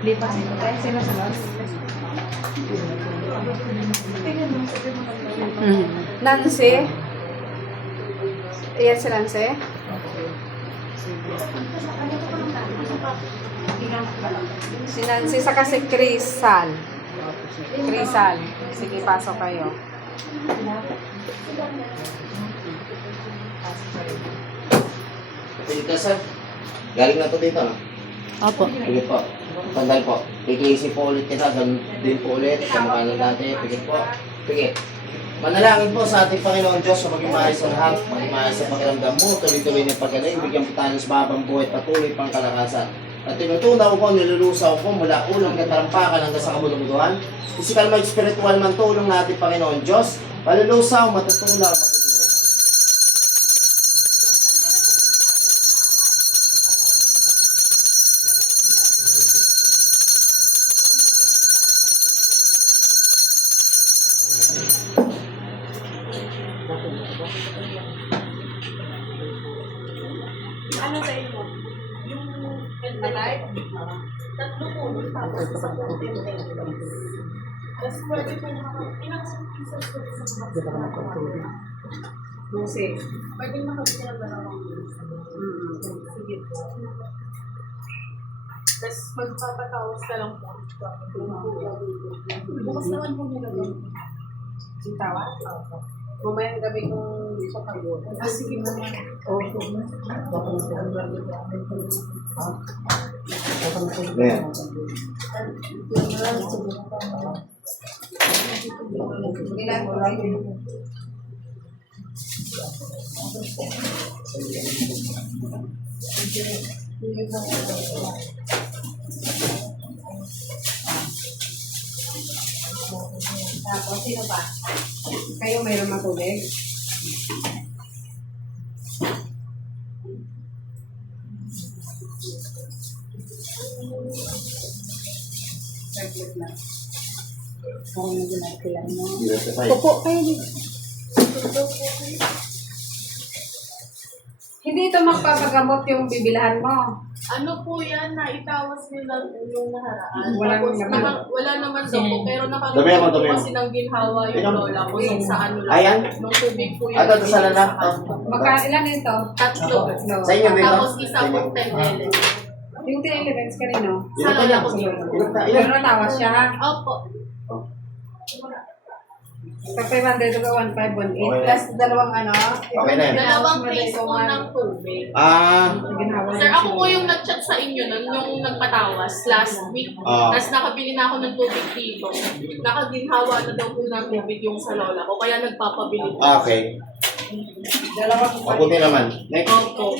Lipas ito. Kaya sila sa loob. Nancy? Iyan si Nancy? Si Nancy saka si Crisal. Crisal. Sige, pasok kayo. Dito, sir. Galing na to dito, no? Opo. Sige po. Sandal po. Kikisi po ulit kita. Ganun din po ulit. Kamukha ng dati. Sige po. Sige. Manalangin po sa ating Panginoon Diyos sa maging maayos ang lahat, maging maayos ang pakiramdam mo, tuloy-tuloy ng pagaling, bigyan po tayo sa mahabang buhay at patuloy pang kalakasan. At tinutunaw ko, nilulusaw ko mula unang katarampakan hanggang sa kabulubuduhan. Physical man, spiritual man, tulong natin Panginoon Diyos. Palulusaw, matutulaw, matutulaw. Ano sa inyo? Yung headlight? Tatlo po. Tapos isa po. Tapos pwede po ilang pieces po sa mga Lucy. pwede makapagpila ba naman? Sige po. Tapos magpapatawas ka lang po. Bukas naman po nila doon. Yung tawa? Mamayang gabi kung hindi siya pag-uwi. Sige po. Ayan. Ilan po kayo? Tapos, sino pa? Kayo mayroon matubig? Saglit na. Parang medyo nakikilan mo. Opo, kayo dito. Hindi ito magpapagamot yung bibilahan mo. Ano po yan, naitawas nila yung naharaan. Walang Tapos, naman. wala naman daw po, pero Dami ako, nakagawa dami po ako. kasi ng ginhawa yung lola ko, yung sa ano lang. Ayan. Nung tubig po Ato, ito sa lana. Ilan ito? Tatlo. Sa inyo, dito? Tapos isa po 10 LS. Yung 10-11 kanino? Sa lola ko. Pero natawas siya ha? Opo. Pag 500 ka 1518 plus dalawang ano? Okay na yan. Dalawang case po ng tubig. Sir, ako po yung nag-chat sa inyo nun, yung nagpatawas last week. Tapos nakabili na ako ng tubig dito. Nakaginhawa na daw po ng tubig yung sa lola ko, kaya nagpapabili. Okay. Dalawang Mabuti naman. Next. Opo.